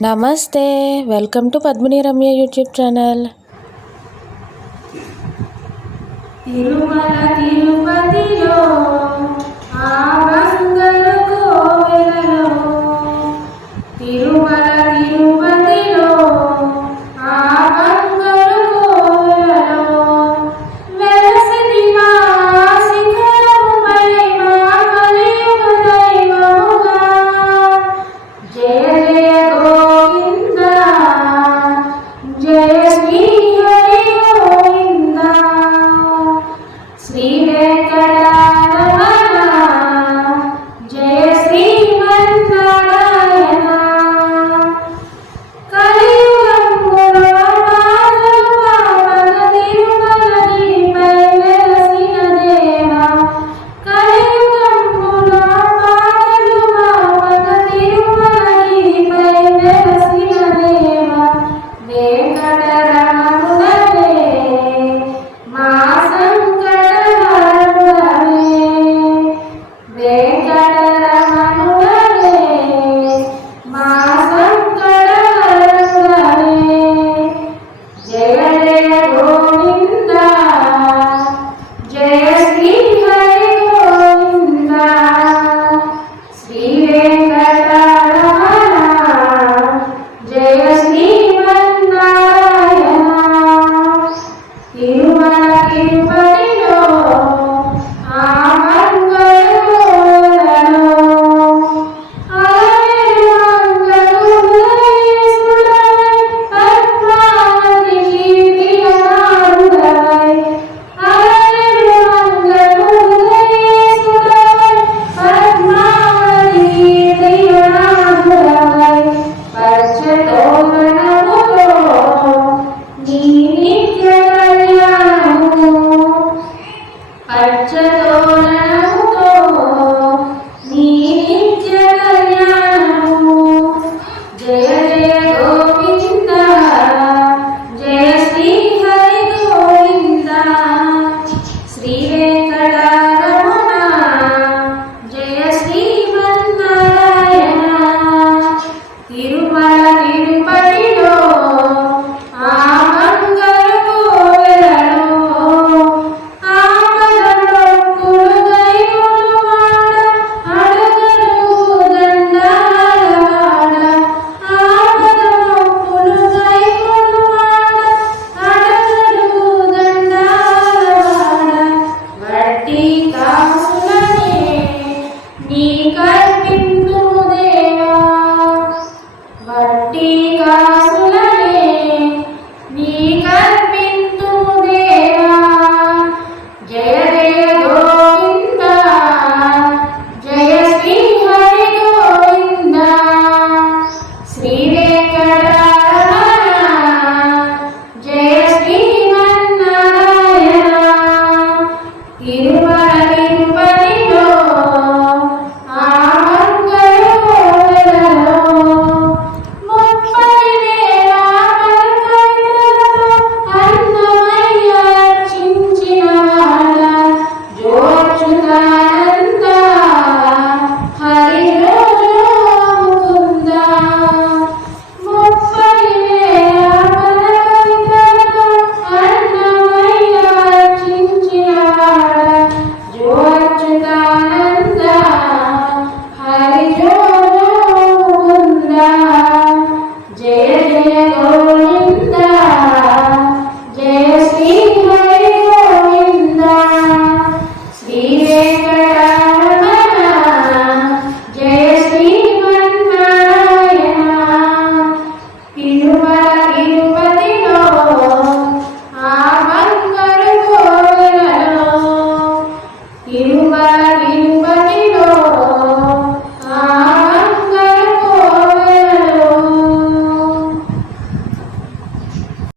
నమస్తే, welcome to Padmini Ramya YouTube channel. Tirumala తిరుపతిలో ఆ బంగారు కోవెలలో, తిరుమల తిరుపతిలో ఆ బంగారు కోవెలలో వెలసిని మా శిఖరముపై మా కలియుగ దైవముగా. జయ జయ గోవింద, జయ శ్రీ హరి గోవింద. శ్రీ వెంకటరమణ, జయ శ్రీమన్నారాయణ. కలియుగంబులో మాధవ పాపన తిరుమలగిరిపై వెలసిన దేవా. కలియుగంబులో మాధవ పాపన తిరుమలగిరిపై వెలసిన దేవా. వెంకటరమణుడవే మా సంకటహరణుడవే, వెంకటరమణుడవే మా సంకటహరణుడవే. జయ జయ గోవింద, జయ శ్రీ హరి గోవింద. శ్రీ వెంకటరమణ, జయ శ్రీమన్నారాయణ. తిరుమల తిరుపతిలో ఆ బంగారు కోవెలలో అలవేలు మంగళ ఉదయేశ్వరుడవై, పద్మావతికి ప్రియనాథుడవై. అలవేలు మంగళ ఉదయేశ్వరుడవై, పద్మావతికి ప్రియనాథుడవై. పచ్చతోరణముతో నీ నిత్య కళ్యాణము, పచ్చతోరణముతో నీ నిత్య కళ్యాణము. జయ జయ గోవింద, జయ శ్రీ హరి గోవింద. శ్రీ వెంకటరమణ, జయ శ్రీమన్నారాయణ. తిరుమల తిరుపతిలో ఆ బంగారు కోవెలలో ఆపదమొక్కులు గైకొనువాడ, అడుగడుగు దండాలవాడ. ఆపదమొక్కులు గైకొనువాడ, అడుగడుగు దండాలవాడ. వడ్డీ కాసులనే నీ కల్పింతుము దేవా, వడ్డీ